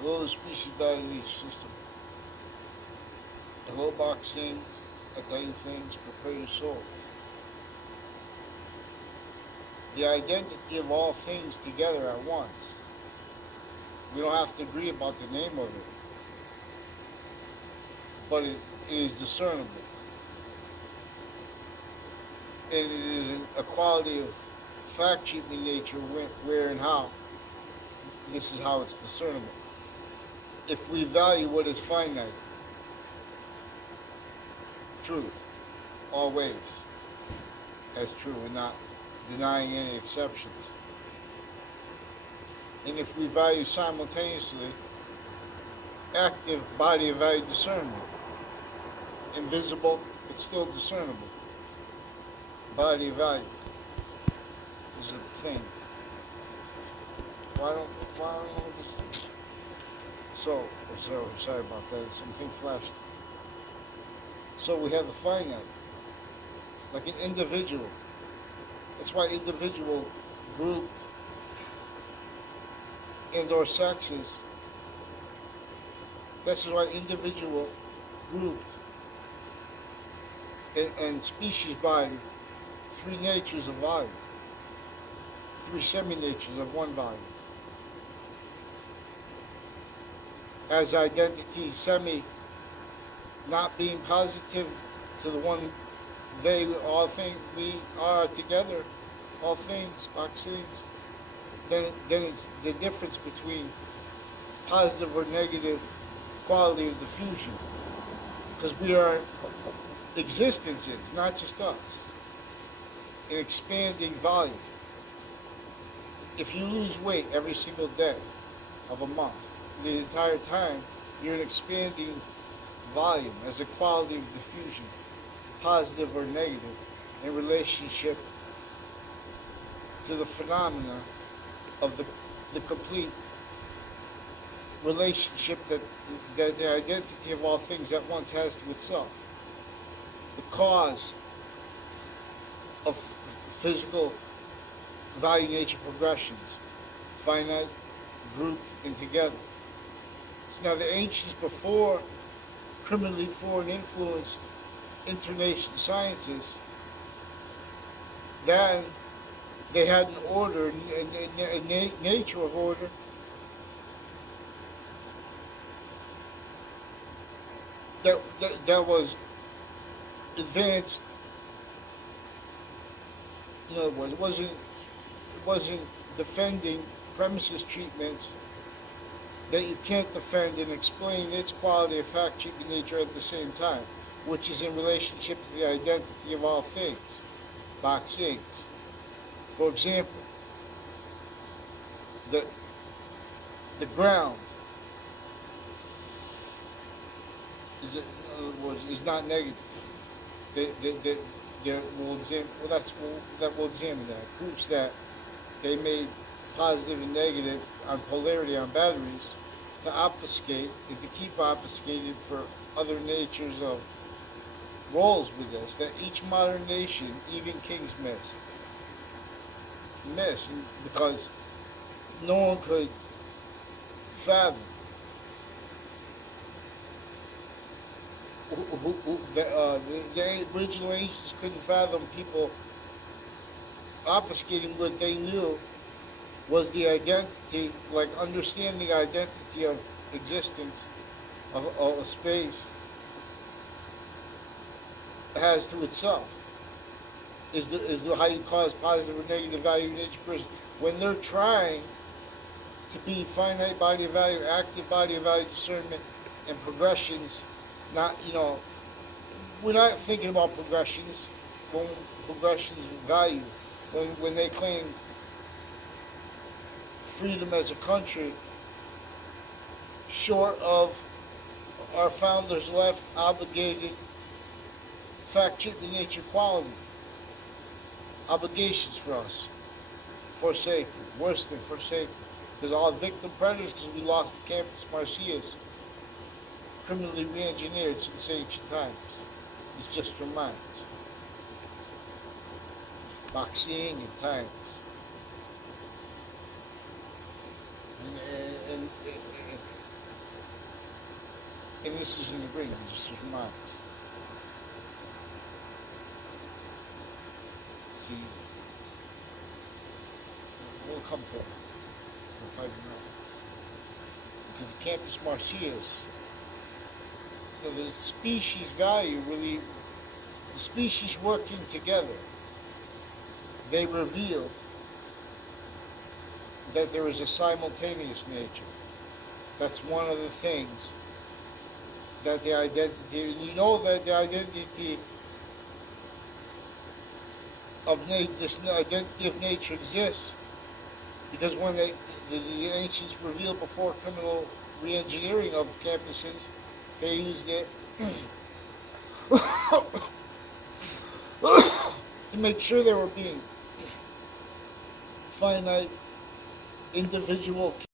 Hello, species value in each system. Hello, boxing. I tell you things, prepare your soul. The identity of all things together at once. We don't have to agree about the name of it, but it is discernible. And it is a quality of fact treatment nature where and how. This is how it's discernible. If we value what is finite, truth, always, as true and not denying any exceptions. And if we value simultaneously active body of value discernment, invisible but still discernible, body of value is a thing. Why don't I this thing? So sorry about that. Something flashed. So we have the finite, like an individual. That's why individual grouped and or sexes. That's why individual grouped and species body, three natures of value, three semi-natures of one value. As identity semi not being positive to the one they all think we are together, all things, box things, then it's the difference between positive or negative quality of diffusion. Because we are existences, not just us, in expanding volume. If you lose weight every single day of a month, the entire time, you're in expanding volume as a quality of diffusion, positive or negative, in relationship to the phenomena of the complete relationship that the identity of all things at once has to itself. The cause of physical value nature progressions, finite, grouped, and together. So now the ancients, before criminally foreign influenced internation sciences, then they had an order, a nature of order that was advanced. In other words, it wasn't defending premises treatments that you can't defend and explain its quality of fact treatment nature at the same time, which is in relationship to the identity of all things, box things. For example, the the ground is, in other words, is not negative. They will examine. Well, that will examine that. Proves that they made positive and negative on polarity on batteries to obfuscate and to keep obfuscated for other natures of roles with this. That each modern nation, even kings, miss, because no one could fathom the original ancients couldn't fathom people obfuscating what they knew was the identity, like understanding the identity of existence, of space, has to itself. Is how you cause positive or negative value in each person. When they're trying to be finite body of value, active body of value discernment, and progressions, not, we're not thinking about progressions when progressions value. When they claimed freedom as a country, short of our founders left obligated fact treatment nature quality obligations for us, forsaken, worse than forsaken, because all victim predators, because we lost the Campus Marcias, criminally re-engineered since ancient times. It's just your minds. Boxing at times. And And this is in the green, just reminds. See, we'll come to the fighting realms. To the campus martius. So the species value really, the species working together, they revealed that there is a simultaneous nature. That's one of the things that the identity, and you know that the identity of this identity of nature exists because when the ancients revealed before criminal re-engineering of campuses, they used it to make sure they were being finite individual